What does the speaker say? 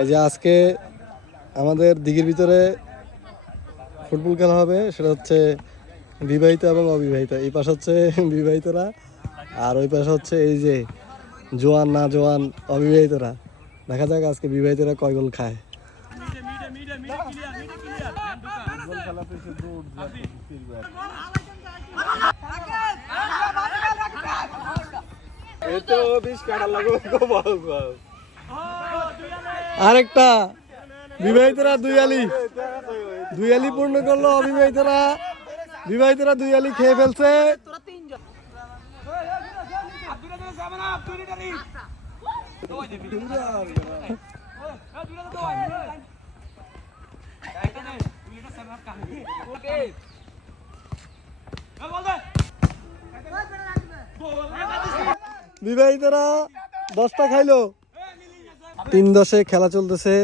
এই যে আজকে আমাদের দিঘির ভিতরে ফুটবল খেলা হবে, সেটা হচ্ছে বিবাহিত এবং অবিবাহিত। এই পাশে হচ্ছে বিবাহিতরা আর ওই পাশে হচ্ছে এই যে জোয়ান না জোয়ান অবিবাহিতরা। দেখা যাক আজকে বিবাহিতরা কয় গোল খায়। আরেকটা বিবাহিতরা দুই আলি পূর্ণ করলো, বিবাহিতরা 2 আলি খেয়ে ফেলছে। বিবাহিতরা 10টা খাইলো। 3-10 খেলা চলতেছে।